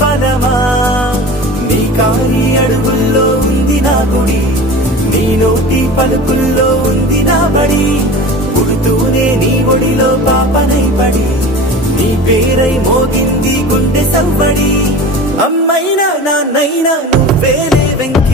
పదమా నీ కాలి అడుగుల్లో ఉంది నా గుడి నీ నోటి పలుకుల్లో ఉంది నా బడి పుడుతూనే నీ ఒడిలో పాపనై పడి నీ పేరై మోగింది గుండె సవ్వడి అమ్మైనా నాన్నైనా నువ్వేలే వెంకి